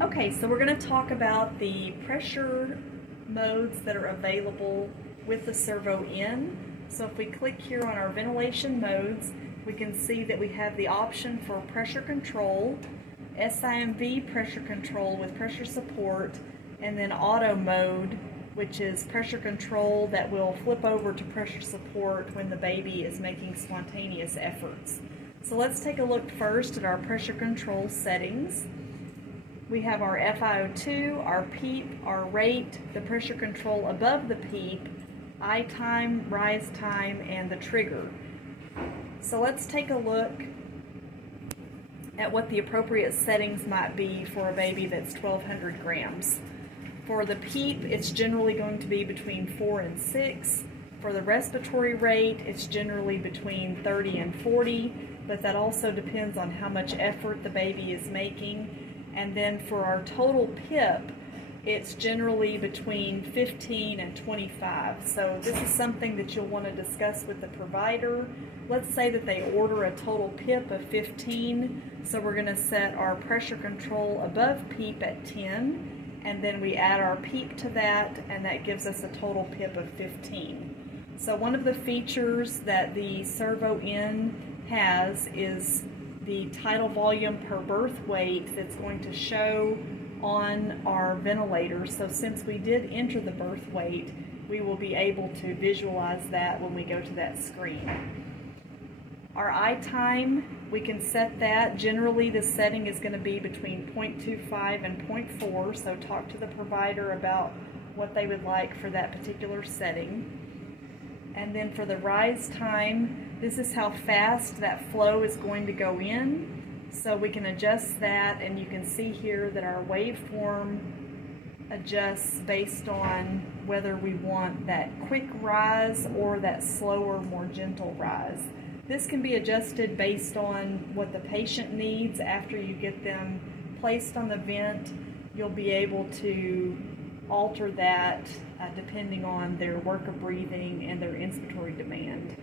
Okay, so we're going to talk about the pressure modes that are available with the Servo-n. So if we click here on our ventilation modes, we can see that we have the option for pressure control, SIMV pressure control with pressure support, and then auto mode, which is pressure control that will flip over to pressure support when the baby is making spontaneous efforts. So let's take a look first at our pressure control settings. We have our FiO2, our PEEP, our rate, the pressure control above the PEEP, eye time, rise time, and the trigger. So let's take a look at what the appropriate settings might be for a baby that's 1,200 grams. For the PEEP, it's generally going to be between 4 and 6. For the respiratory rate, it's generally between 30 and 40, but that also depends on how much effort the baby is making. And then for our total PIP, it's generally between 15 and 25. So this is something that you'll want to discuss with the provider. Let's say that they order a total PIP of 15. So we're going to set our pressure control above PEEP at 10. And then we add our PEEP to that, and that gives us a total PIP of 15. So one of the features that the Servo-n has is the tidal volume per birth weight that's going to show on our ventilator. So since we did enter the birth weight, we will be able to visualize that when we go to that screen. Our eye time, we can set that. Generally the setting is going to be between 0.25 and 0.4, so talk to the provider about what they would like for that particular setting. And then for the rise time, this is how fast that flow is going to go in. So we can adjust that, and you can see here that our waveform adjusts based on whether we want that quick rise or that slower, more gentle rise. This can be adjusted based on what the patient needs. After you get them placed on the vent, you'll be able to alter that depending on their work of breathing and their inspiratory demand.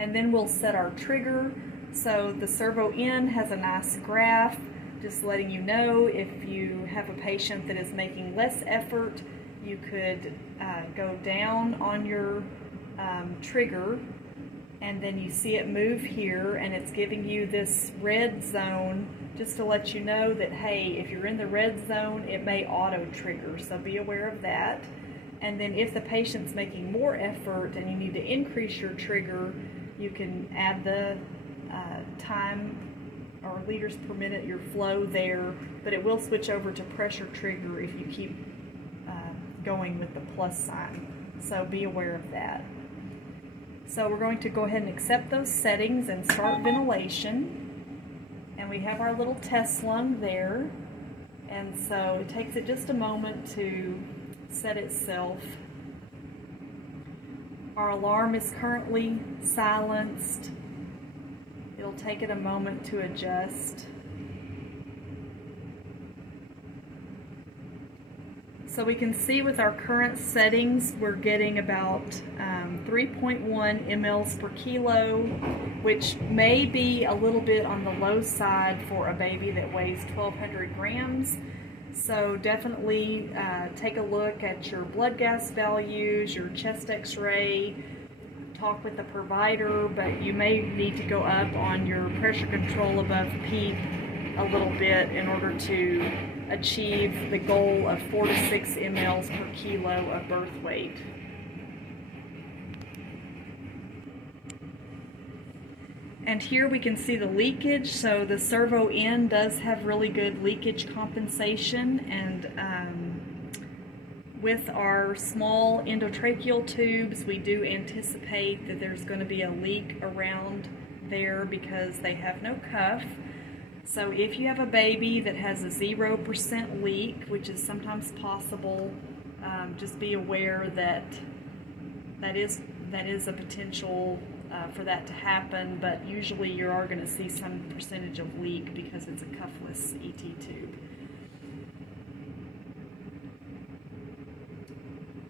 And then we'll set our trigger. So the Servo-n has a nice graph just letting you know if you have a patient that is making less effort, you could go down on your trigger, and then you see it move here, and it's giving you this red zone just to let you know that, hey, if you're in the red zone, it may auto trigger, so be aware of that. And then if the patient's making more effort and you need to increase your trigger, you can add the time or liters per minute, your flow there, but it will switch over to pressure trigger if you keep going with the plus sign. So be aware of that. So we're going to go ahead and accept those settings and start ventilation. And we have our little test lung there. And so it takes it just a moment to set itself. Our alarm is currently silenced. It'll take it a moment to adjust. So we can see with our current settings, we're getting about 3.1 mLs per kilo, which may be a little bit on the low side for a baby that weighs 1,200 grams. So definitely take a look at your blood gas values, your chest x-ray, talk with the provider, but you may need to go up on your pressure control above PEEP a little bit in order to achieve the goal of 4 to 6 mLs per kilo of birth weight. And here we can see the leakage. So the Servo-n does have really good leakage compensation, and with our small endotracheal tubes, we do anticipate that there's going to be a leak around there because they have no cuff. So if you have a baby that has a 0% leak, which is sometimes possible, just be aware that that is a potential for that to happen, but usually you are going to see some percentage of leak because it's a cuffless ET tube.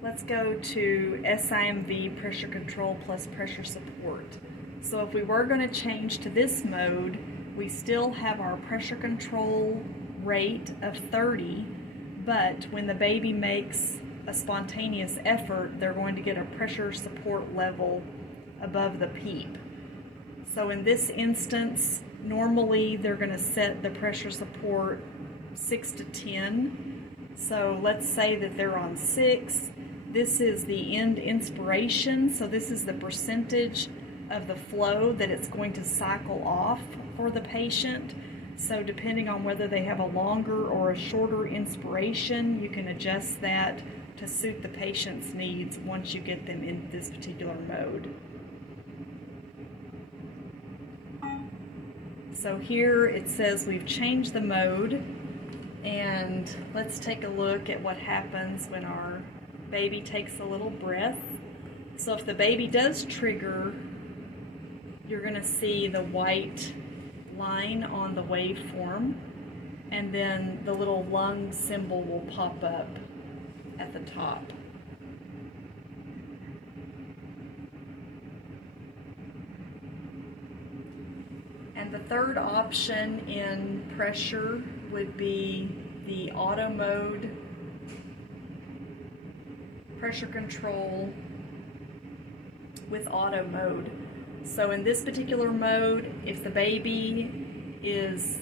Let's go to SIMV pressure control plus pressure support. So if we were going to change to this mode, we still have our pressure control rate of 30, but when the baby makes a spontaneous effort, they're going to get a pressure support level above the PEEP. So in this instance, normally they're going to set the pressure support 6 to 10. So let's say that they're on 6. This is the end inspiration, so this is the percentage of the flow that it's going to cycle off for the patient. So depending on whether they have a longer or a shorter inspiration, you can adjust that to suit the patient's needs once you get them in this particular mode. So here it says we've changed the mode, and let's take a look at what happens when our baby takes a little breath. So if the baby does trigger, you're going to see the white line on the waveform, and then the little lung symbol will pop up at the top. And the third option in pressure would be the auto mode, pressure control with auto mode. So in this particular mode, if the baby is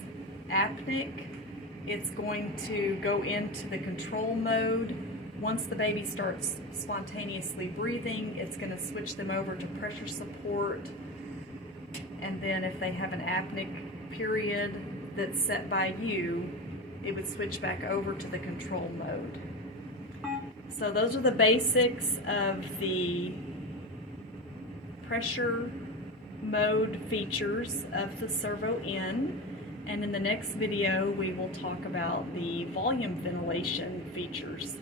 apneic, it's going to go into the control mode. Once the baby starts spontaneously breathing, it's going to switch them over to pressure support. And then if they have an apneic period that's set by you, it would switch back over to the control mode. So those are the basics of the pressure mode features of the Servo-n, and in the next video we will talk about the volume ventilation features.